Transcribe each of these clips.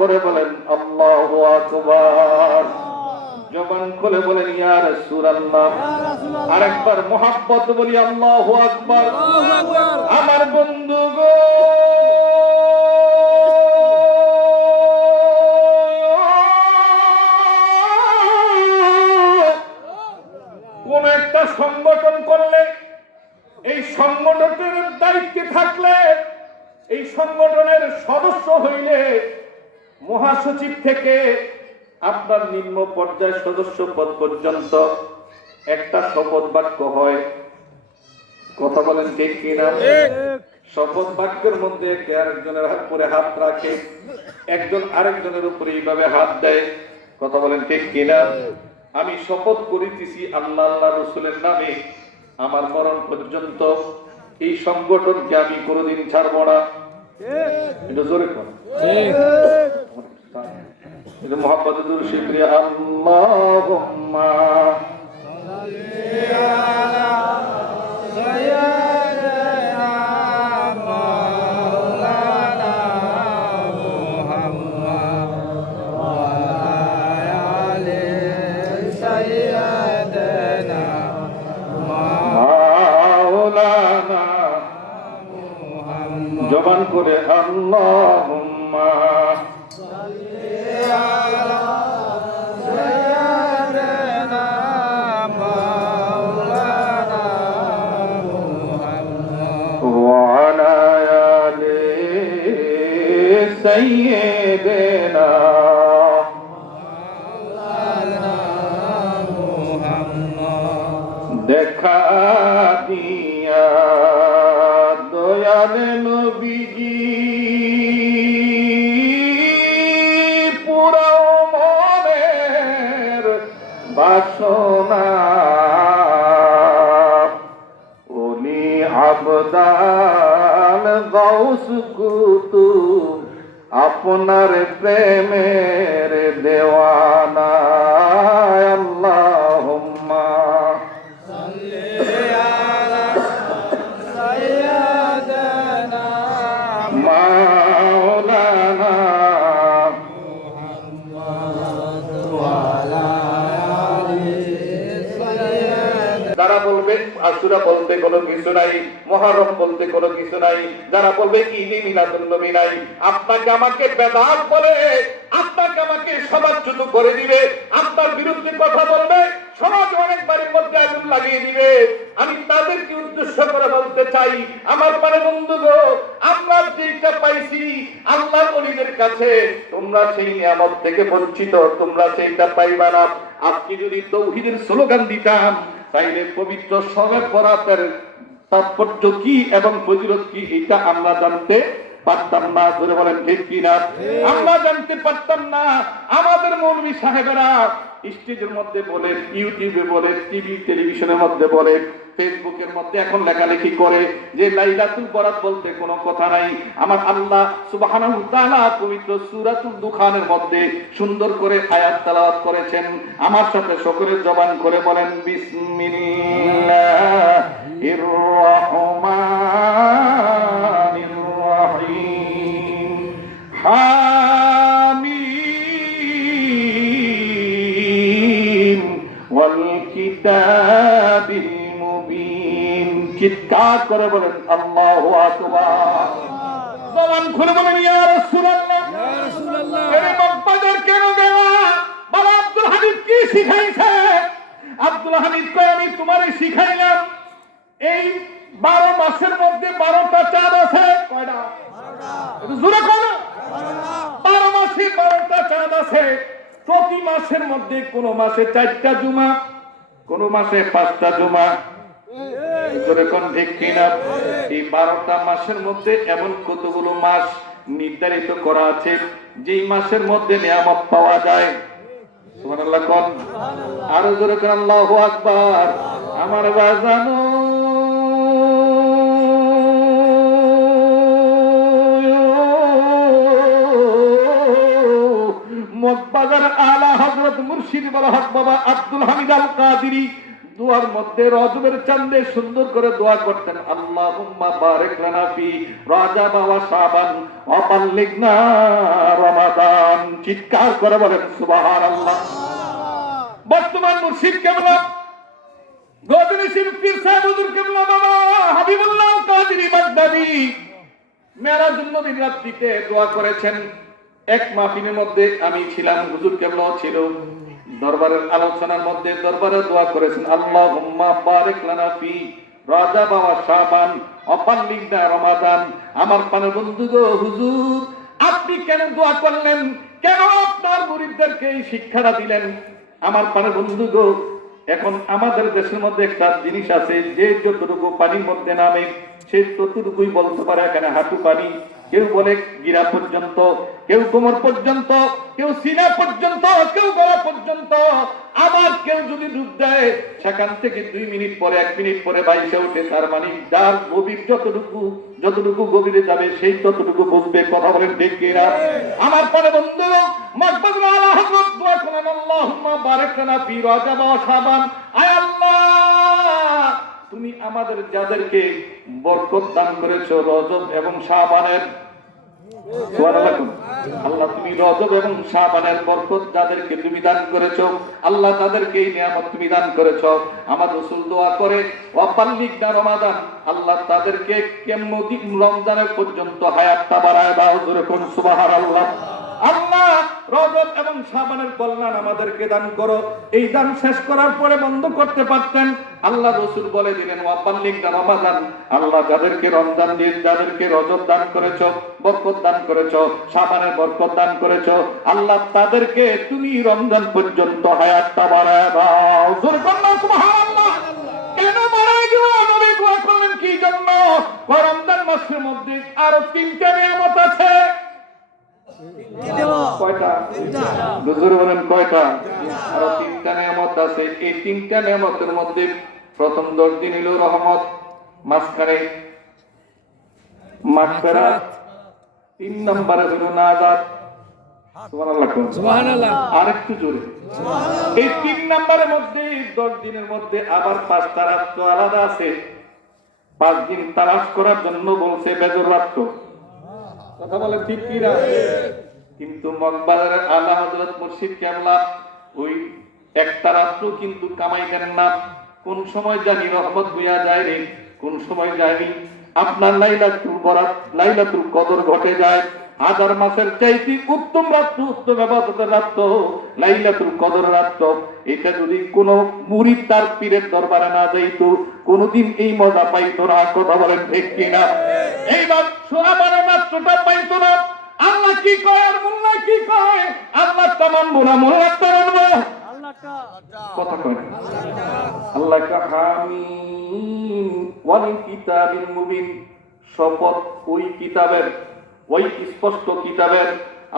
করে বলেন আল্লাহু আকবার। জবান খুলে বলেন ইয়া রাসূলুল্লাহ। আরেকবার মোহাব্বত বলি আল্লাহু আকবার। আমার বন্ধু গো। কোন একটা সংগঠন করলে এই সংগঠনের দায়িত্বে থাকলে এই সংগঠনের সদস্য হইলে মহাসচিব থেকে আপনার নিম্ন পর্যায়ের সদস্য পদ পর্যন্ত একটা শপথ বাক্য হয়। কথা বলেন ঠিক কিনা শপথ বাক্যের মধ্যে কে আরেকজনের হাত করে হাত রাখে? একজন আরেকজনের উপরে এইভাবে হাত দেয়। কথা বলেন ঠিক কিনা আমি শপথ করিতেছি আল্লাহ আল্লাহ রসুলের নামে। আমার মরণ পর্যন্ত এই সংগঠনকে আমি কোনোদিন ছাড়ব না। এটা জোরে কর মোহাম্মদ শিবরিয়া আল্লাহুম্মা জবান করে আল্লাহুম্মা سيدنا দেখা দিয়া দয়াল নবীজি পুরাও মনের বাসনা উনি আবদাল গৌস কুতুব আপনার প্রেমের দেওয়ানা বলতে কোনো কিছু নাই, মহারম বলতে কোনো কিছু নাই, যারা বলবে ঈদে মিলাদুল নবী নাই, আপনাকে আমাকে বেদাত বলে, আপনাকে আমাকে সমাজচ্যুত করে দিবে, আপনার বিরুদ্ধে কথা বলবে, সমাজ অনেক বাড়ির মধ্যে আগুন লাগিয়ে দিবে। আমি তাদেরকে উদ্দেশ্য করে বলতে চাই, আমার পারে বন্ধু গো, আমরা যেটা পাইছি আল্লাহর অলিদের কাছে, তোমরা সেই নিয়ামত থেকে বঞ্চিত, তোমরা সেইটা পাইবা না। আজকে যদি তৌহিদের স্লোগান দিতাম তাইলে পবিত্র সবে বরাতের তাৎপর্য কি এবং ফজিলত কি এটা আমরা জানতে পারতাম না। ধরে বলেন ঠিক কিনা আমরা জানতে পারতাম না। আমাদের মৌলবী সাহেবেরা স্টেজের মধ্যে বলে ইউটিউবে বলে টিভি টেলিভিশনের মধ্যে বলে ফেসবুকের মধ্যে এখন লেখালেখি করে যে লাইলাতুল বরাত বলতে কোনো কথা নাই। আমার আল্লাহ সুবহানাহু তাআলা পবিত্র সূরাতুল দুখানের মধ্যে সুন্দর করে আয়াত তেলাওয়াত করেছেন। আমার সাথে সকলের জবান করে বলেন, বিসমিল্লাহির রহমানির রহিম। হামিম। ওয়াল মুবিন চিৎকার করে বলেন আল্লাহু জবান খুলে বলেন ইয়া রাসূলুল্লাহ। আরে মক্কাদের কেন গেলা বাবা আব্দুল হামিদ কি শিখাইছে? আব্দুল হামিদ কয় আমি তোমারে শিখাইলাম এই বারো মাসের মধ্যে বারোটা চাঁদ আছে। কয়টা? জোরে করো বারো মাসে বারোটা চাঁদ আছে। প্রতি মাসের মধ্যে কোন মাসে চারটা জুমা কোন মাসে পাঁচটা জুমা। জোরে কোন ঠিক কিনা? এই বারোটা মাসের মধ্যে এমন কতগুলো মাস নির্ধারিত করা আছে, যেই মাসের মধ্যে নিয়ামত পাওয়া যায়? আরও জোরে আমার বাজানো মগবাজার আলা হযরত মুর্শিদ বড় হক বাবা আব্দুল হামিদ আল কাদিরি দোয়ার মধ্যে রজবের চান্দে সুন্দর করে দোয়া করতেন। ফি রাজাব ওয়া শাবান ওয়া রমাদান। চিৎকার করে বলেন, সুবহানাল্লাহ। বর্তমান মুর্শিদ কেবলা গদিনী শিল্পীর সাহেব হুজুর কেবলা বাবা, হাবিবুল্লাহ কাদিরি বাগদাদি। মেরাজুল নবীর রাত্রিতে দোয়া করেছেন। এক মাহফিলের মধ্যে আমি ছিলাম, হুজুর কেবলাও ছিল। দরবারের আলোচনার মধ্যে দরবারে দোয়া করেছেন, আল্লাহুম্মা বারিক লানা ফি রাজা বাবা শাবান অপাল্লিগনা রমাদান। আমার পানে বন্ধু গো হুজুর, আপনি কেন দোয়া করলেন? কেন আপনার মুরিদদেরকে এই শিক্ষাটা দিলেন? আমার পানে বন্ধু গো, এখন আমাদের দেশের মধ্যে একটা জিনিস আছে, যে যতটুকু পানির মধ্যে নামে সে ততটুকুই বলতে পারে, এখানে হাঁটু পানি। কেউ বলে গিরা পর্যন্ত, কেউ কোমর পর্যন্ত, কেউ সিনা পর্যন্ত, কেউ গলা পর্যন্ত। আবার কেউ যদি ডুব দেয়, সেখান থেকে দুই মিনিট পরে, এক মিনিট পরে বাইসে ওঠে তার মানে যার গভীর যতটুকু যতটুকু গভীরে যাবে, সেই ততটুকু বুঝবে, কথা বলেন কিনা? আমার পরে বন্ধু মকবুল আলা হযরত দোয়া করেন, আল্লাহুম্মা বারিক ফি রাজাব ওয়া শাবান। আয় আল্লাহ! আমাদের যাদেরকে বরকত দান করেছ রজব এবং শাবানের। আল্লাহ, তুমি রজব এবং শাবানের বরকত যাদেরকে তুমি দান করেছ, আল্লাহ তাদেরকে তুমি দান করেছ। আমার রাসূল দোয়া করে রমাদান। আল্লাহ তাদেরকে কেমন রমজানের পর্যন্ত হায়াতটা বাড়ায় দাও, জোরে কোন সুবহানাল্লাহ। আল্লাহ রজব এবং শাবানের কল্যাণ আমাদেরকে দান করো। এই দান শেষ করার পরে বন্ধ করতে পারতেন। আল্লাহ রসুল বলে দিলেন ওয়াপাল্লিক রমাদান। আল্লাহ যাদেরকে রমজান দিয়ে যাদেরকে রজব দান করেছ, বরকত দান করেছ শাবানের বরকত দান করেছ, আল্লাহ তাদেরকে তুমি রমজান পর্যন্ত হায়াতটা বাড়ায় দাও। কি জন্য? রমজান মাসের মধ্যে আরও তিনটা নিয়ামত আছে। কয়টা? হুজুর বলেন কয়টা? আরও তিনটা নিয়ামত আছে। এই তিনটা নিয়ামতের মধ্যে প্রথম দশ দিন হলো রহমত মাঝখানে মাগফিরাত তিন নম্বরে হলো? আরেকটু জোরে। এই তিন নম্বরের মধ্যে দশ দিনের মধ্যে আবার পাঁচটা রাত্র আলাদা আছে। পাঁচ দিন তালাশ করার জন্য বলছে বেজর রাত্র কথা বলে ঠিক কি না? কিন্তু মগবাজারের আলা হজরত মুর্শিদ কেমলা ওই একটা রাত্র কিন্তু কামাই করেন না। কোন সময় জানি রহমত হইয়া যায় রে কোন সময় যায়নি আপনার লাইলাতুল বরাত লাইলাতুল কদর ঘটে যায়। হাজার মাসের চাইতে উত্তম রাত্র, উত্তম আবাদতের রাত্র, লাইলাতুল কদর রাত্র। এটা যদি কোন মুরিদ তার পীরের দরবারে না যাইতো, কোনদিন এই মজা পাইতো না, কথা বলেন ঠিক কিনা? এইবার সোহাবারে রাত্রটা পাইতো না। আল্লাহ কি কয় আর মোল্লা কি কয়? আল্লাহ তামান মোলা মোল্লা তামানবো কথা কয় আল্লাহ কাহামিন ওয়াল মুবিন। শপথ ওই কিতাবের ওই স্পষ্ট কিতাবের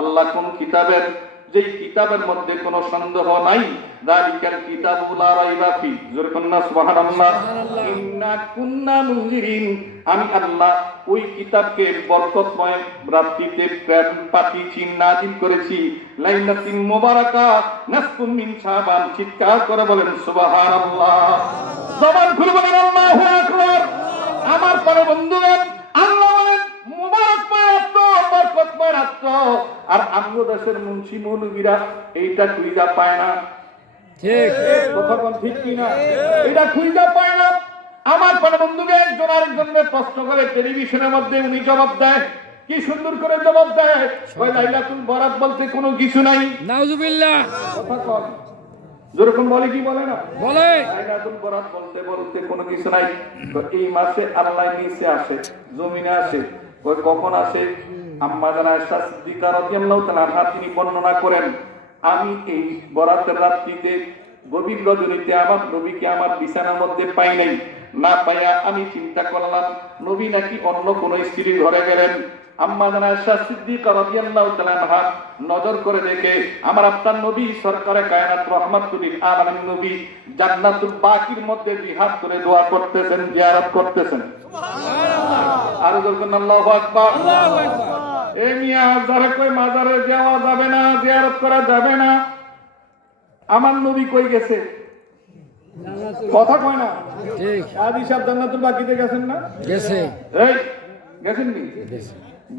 আল্লাহ কোন কিতাবের? যেই কিতাবের মধ্যে কোনো সন্দেহ নাই দালিকাল কিতাবুল রাইবা ফি সুবহানাল্লাহ। ইন্না কুন্না মুনজিরিন আমি আল্লাহ ওই কিতাবকে বরকতময় রাত্রিতে প্রেম পাঠিয়েছি নাজিল করেছি। লাইলাতিন মুবারাকা নাসকুম মিন শাবান। চিৎকার করে বলেন সুবহানাল্লাহ। জবান খুলে বলেন আল্লাহু আকবার। আমার পরে বন্ধুগণ বরকতময় রাত্র আর আঙ্গ দেশের মুন্সি মৌলবীরা এইটা খুঁজা পায় না। কথা কোন ঠিক কিনা এটা খুঁজা পায় না। আমার পরে বন্ধুকে একজন আরেকজনের প্রশ্ন করে টেলিভিশনের মধ্যে উনি জবাব দেয়। কি সুন্দর করে জবাব দেয়। ওই লাইলাতুল বরাত বলতে কোনো কিছু নাই। নাউজুবিল্লাহ। কথা কন যেরকম বলে কি বলে না? বলে। লাইলাতুল বরাত বলতে বলতে কোনো কিছু নাই। তো এই মাসে আল্লাহ নিচে আসে জমিনে আসে। ওই কখন আসে? আম্মা জানা সিদ্দিকা রাদিয়াল্লাহু তাআলা তিনি বর্ণনা করেন আমি এই বরাতের রাত্রিতে গভীর রজনীতে আমার নবীকে আমার বিছানার মধ্যে পাই নাই। না পাইয়া আমি চিন্তা করলাম নবী নাকি অন্য কোন স্ত্রীর ঘরে গেলেন। আম্মা জানা সিদ্দিকা রাদিয়াল্লাহু তাআলা নজর করে দেখে আমার আপনার নবী সরকারে কায়নাত রহমাতুল আলামিন নবী জান্নাতুল বাকির মধ্যে হাত করে দোয়া করতেছেন জিয়ারত করতেছেন। আর যখন আল্লাহু আকবার। আল্লাহু আকবার। এ মিয়া যারা কই মাজারে যাওয়া যাবে না জিয়ারত করা যাবে না। আমার নবী কই গেছে? কথা কয় না? আজ জান্নাতুল বাকিতে গেছেন না? গেছে। এই গেছেন নি?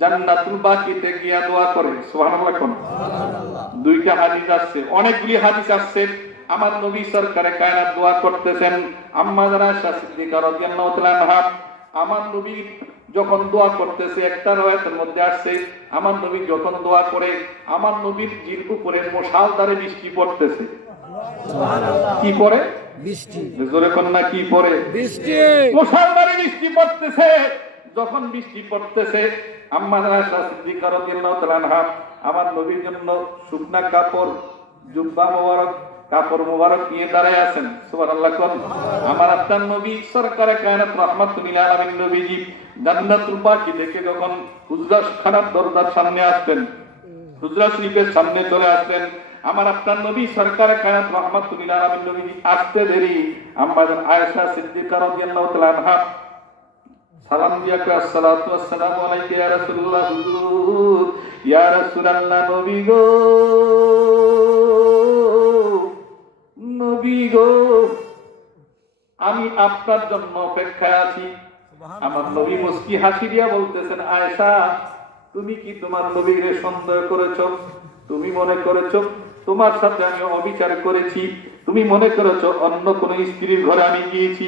জান্নাতুল বাকিতে গিয়া দোয়া করে সুবহানাল্লাহ কোন দুইটা হাদিস আসছে অনেকগুলি হাদিস আসছে। আমার নবী সরকারে কায়নাত দোয়া করতেছেন। আম্মা যারা সিদ্দিকা রাদিয়াল্লাহু তাআলা আমার নবী যখন দোয়া করতেছে একটা রয়াতের মধ্যে আসছে আমার নবী যখন দোয়া করে আমার নবীর জির উপরে মশাল দ্বারে বৃষ্টি পড়তেছে। কি পড়ে? বৃষ্টি। জোরে কন্যা কি পড়ে? বৃষ্টি। মুসলমানের বৃষ্টি পড়তেছে। যখন বৃষ্টি পড়তেছে আম্মা আয়েশা সিদ্দিকা রাদিয়াল্লাহু তাআলা আনহা আমার নবীর জন্য শুকনা কাপড় জুব্বা মোবারক কাপড় মোবারক নিয়ে দাঁড়ায় আছেন। সুবহানাল্লাহ, কোন? আমার আপনার নবী, সরকারে কায়নাত রাহমাতুল আলামিন নবীজি জান্নাতুল বাকি দেখে যখন হুজরা খানার দরজার সামনে আসতেন হুজরা শরীফের সামনে চলে আসলেন, আমার আপনার নবী, সরকার কায়াত রহমাতুল্লাহ আলামিন নবী আসতে দেরি। আম্মাজান আয়েশা সিদ্দিকা রাদিয়াল্লাহু তাআলা আনহা, সালাম দিয়া কয়, আসসালাতু আসসালামু আলাইকা ইয়া রাসূলুল্লাহ, হুজুর, ইয়া রাসূলুল্লাহ নবী গো। নবী গো আমি আপনার জন্য অপেক্ষায় আছি। আমার নবী মুস্কি হাসি দিয়া বলতেছেন আয়েশা তুমি কি তোমার নবীরে সন্দেহ করেছ? তুমি মনে করেছ তোমার সাথে আমি অবিচার করেছি? তুমি মনে করেছ অন্য কোন স্ত্রীর ঘরে আমি গিয়েছি?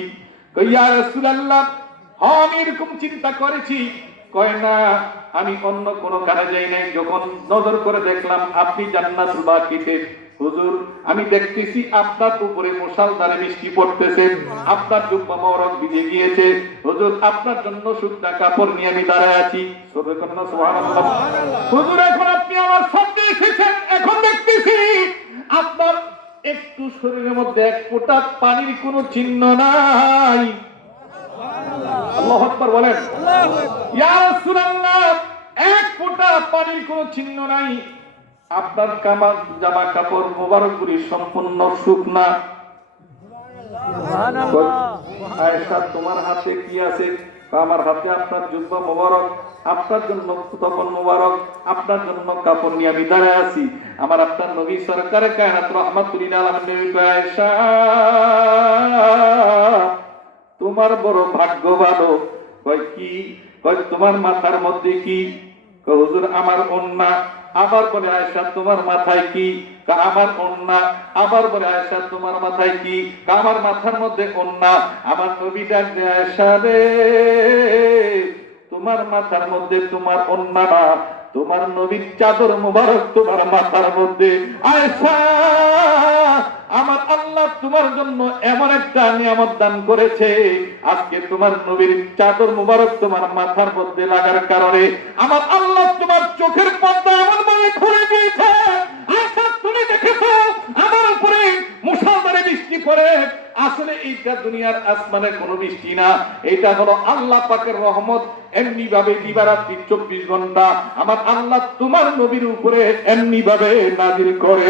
কই, ইয়া রাসূলুল্লাহ হ্যাঁ আমি এরকম চিন্তা করেছি। কয় না আমি অন্য কোনো কাজে যাই নাই। যখন নজর করে দেখলাম আপনি জান্নাতুল বাকিতে হুজুর আমি দেখতেছি আপনার উপরে মশাল দ্বারা বৃষ্টি পড়তেছে আপনার জুব্বা মরক ভিজে গিয়েছে। হুজুর আপনার জন্য শুকনা কাপড় নিয়ে আমি দাঁড়ায় আছি। হুজুর এখন আপনি আমার সামনে এসেছেন এখন দেখতেছি আপনার একটু শরীরের মধ্যে এক ফোঁটা পানির কোনো চিহ্ন নাই। আল্লাহ আকবার বলেন। ইয়া রাসূলুল্লাহ এক ফোঁটা পানির কোনো চিহ্ন নাই। আপনার কামা জামা কাপড় মোবারকগুলি সম্পূর্ণ শুকনা। আয়েশা তোমার হাতে কি আছে? আমার হাতে আপনার জুব্বা মোবারক আপনার জন্য তখন মোবারক আপনার জন্য কাপড় নিয়ে আমি দাঁড়ায় আছি। আমার আপনার নবী সরকারের কায়নাত রহমাতুল্লাহ আয়েশা তোমার বড় ভাগ্য ভালো কয় কি? কয় তোমার মাথার মধ্যে কি? হুজুর আমার অন্যা আবার বলে আয়সা তোমার মাথায় কি? আমার অন্যা। আমার বলে আয়সা তোমার মাথায় কি? আমার মাথার মধ্যে অন্যা। আমার নবী ডাক আয়সা রে, তোমার মাথার মধ্যে তোমার অন্যা তোমার নবীর চাদর মুবারক তোমার মাথার মধ্যে। আয়সা আমার আল্লাহ তোমার জন্য এমন একটা নিয়ামত দান করেছে। আজকে তোমার নবীর চাদর মুবারক তোমার মাথার মধ্যে লাগার কারণে আমার আল্লাহ তোমার চোখের পর্দা এমন ভাবে খুলে দিয়েছে। আয়সা তুমি দেখেছ? আমার উপরে পড়ে আসলে এইটা দুনিয়ার আসমানের কোনো বৃষ্টি না। এটা হলো আল্লাহ পাকের রহমত। এমনি ভাবে দিবারাত্রি চব্বিশ ঘণ্টা আমার আল্লাহ তোমার নবীর উপরে এমনি ভাবে নাজিল করে।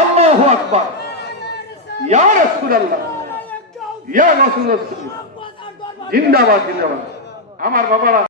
আল্লাহু আকবার। ইয়া জিন্দাবাদ জিন্দাবাদ। আমার বাবারা